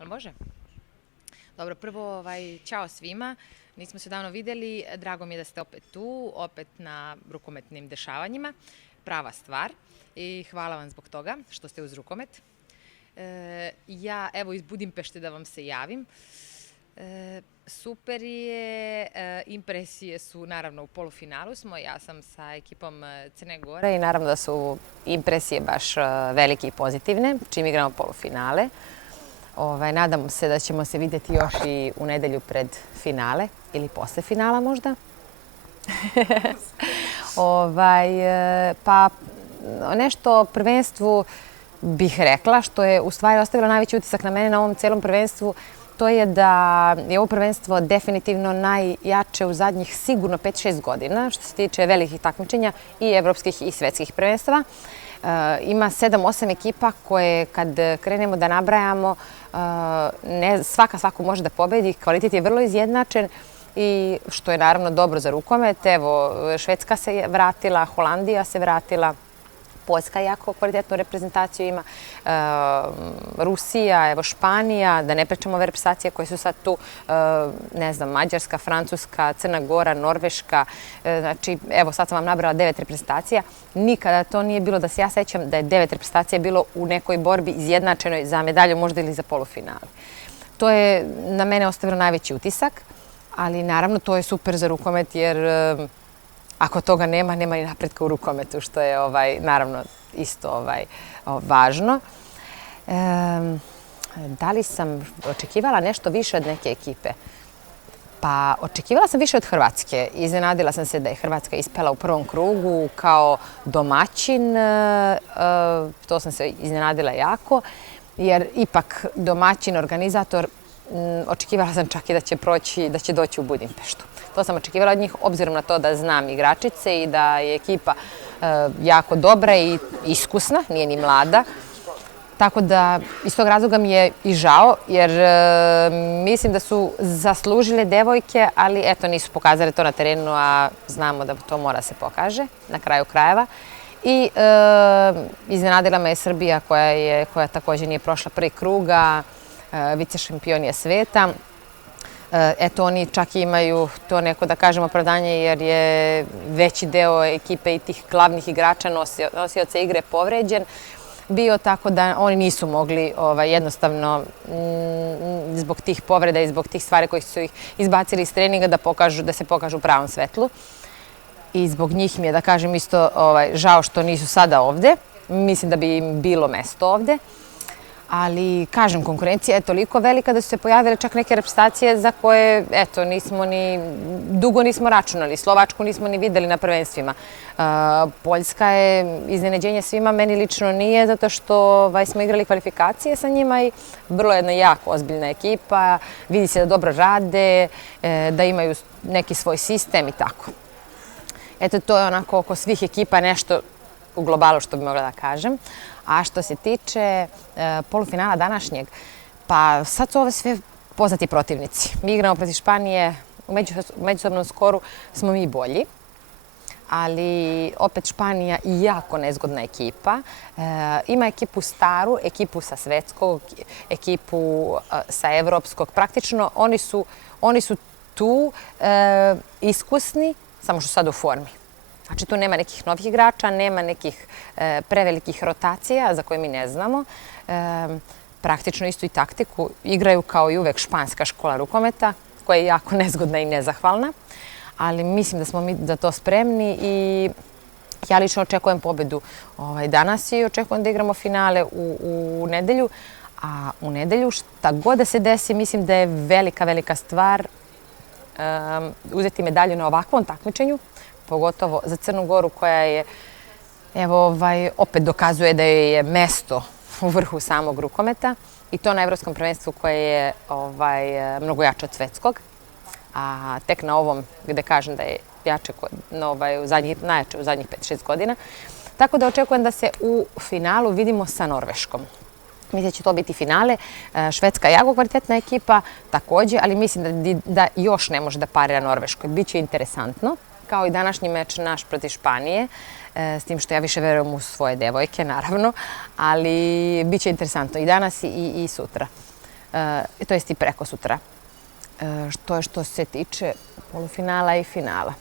Jel može? Dobro, prvo, ćao svima. Nismo se davno vidjeli. Drago mi je da ste opet tu, opet na rukometnim dešavanjima. Prava stvar. I hvala vam zbog toga što ste uz rukomet. Ja, evo, iz Budimpešte da vam se javim. Super je, impresije su, naravno, u polufinalu smo. Ja sam sa ekipom Crne Gore i naravno da su impresije baš velike i pozitivne, čim igramo polufinale. Nadam se da ćemo se vidjeti još i u nedelju pred finale ili posle finala možda. Pa nešto o prvenstvu bih rekla, što je u stvari ostavilo najveći utisak na mene na ovom celom prvenstvu, to je da je ovo prvenstvo definitivno najjače u zadnjih sigurno 5-6 godina što se tiče velikih takmičenja i evropskih i svetskih prvenstava. Ima 7-8 ekipa koje kad krenemo da nabrajamo, svaku može da pobedi, kvalitet je vrlo izjednačen i što je naravno dobro za rukomet. Evo, Švedska se vratila, Holandija se vratila, Poljska jako kvalitetnu reprezentaciju ima, Rusija, evo Španija, da ne pričamo ove reprezentacije koje su sad tu, ne znam, Mađarska, Francuska, Crna Gora, Norveška, znači evo sad sam vam nabrala 9 reprezentacija. Nikada to nije bilo da se ja sećam da je 9 reprezentacija bilo u nekoj borbi izjednačenoj za medalju možda ili za polufinale. To je na mene ostavilo najveći utisak, ali naravno to je super za rukomet jer ako toga nema, nema ni napretka u rukometu, što je naravno isto važno. Da li sam očekivala nešto više od neke ekipe? Pa očekivala sam više od Hrvatske. Iznenadila sam se da je Hrvatska ispela u prvom krugu kao domaćin. To sam se iznenadila jako, jer ipak domaćin, organizator, očekivala sam čak i da će proći, da će doći u Budimpeštu. To sam očekivala od njih, obzirom na to da znam igračice i da je ekipa jako dobra i iskusna, nije ni mlada. Tako da iz tog razloga mi je i žao, jer mislim da su zaslužile devojke, ali eto nisu pokazale to na terenu, a znamo da to mora se pokaže na kraju krajeva. I iznenadila me je Srbija koja također nije prošla prvi kruga, vice šampionija sveta. Eto, oni čak imaju to neko, da kažemo, opravdanje jer je veći deo ekipe i tih glavnih igrača nosioca igre povređen bio, tako da oni nisu mogli jednostavno zbog tih povreda i zbog tih stvari koji su ih izbacili iz treninga da se pokažu u pravom svetlu. I zbog njih mi je, da kažem, isto žao što nisu sada ovde. Mislim da bi im bilo mesto ovde. Ali, kažem, konkurencija je toliko velika da su se pojavile čak neke reprezentacije za koje, eto, dugo nismo računali. Slovačku nismo ni videli na prvenstvima. Poljska je iznenađenje svima, meni lično nije, zato što smo igrali kvalifikacije sa njima i vrlo jedna jako ozbiljna ekipa. Vidi se da dobro rade, da imaju neki svoj sistem i tako. Eto, to je onako oko svih ekipa nešto u globalu što bi mogla da kažem. A što se tiče polufinala današnjeg, pa sad su ove sve poznati protivnici. Mi igramo protiv Španije, u međusobnom skoru smo mi bolji, ali opet Španija i jako nezgodna ekipa. Ima ekipu staru, ekipu sa svetskog, ekipu sa evropskog. Praktično oni su tu iskusni, samo što sad u formi. Znači, tu nema nekih novih igrača, nema nekih prevelikih rotacija za koje mi ne znamo. Praktično istu i taktiku igraju kao i uvek španska škola rukometa, koja je jako nezgodna i nezahvalna. Ali mislim da smo mi za to spremni i ja lično očekujem pobedu danas i očekujem da igramo finale u nedelju. A u nedelju, šta god da se desi, mislim da je velika, velika stvar uzeti medalju na ovakvom takmičenju, pogotovo za Crnu Goru koja je, evo, opet dokazuje da je mesto u vrhu samog rukometa i to na Evropskom prvenstvu koje je mnogo jače od svetskog. A tek na ovom gde kažem da je najjače u zadnjih 5-6 godina. Tako da očekujem da se u finalu vidimo sa Norveškom. Mislim da će to biti finale. Švedska je jako kvalitetna ekipa također, ali mislim da još ne može da parira Norveškoj. Biće interesantno, kao i današnji meč naš protiv Španije, s tim što ja više verujem u svoje devojke, naravno, ali biće interesantno i danas i sutra. to jest i preko sutra. To je što se tiče polufinala i finala.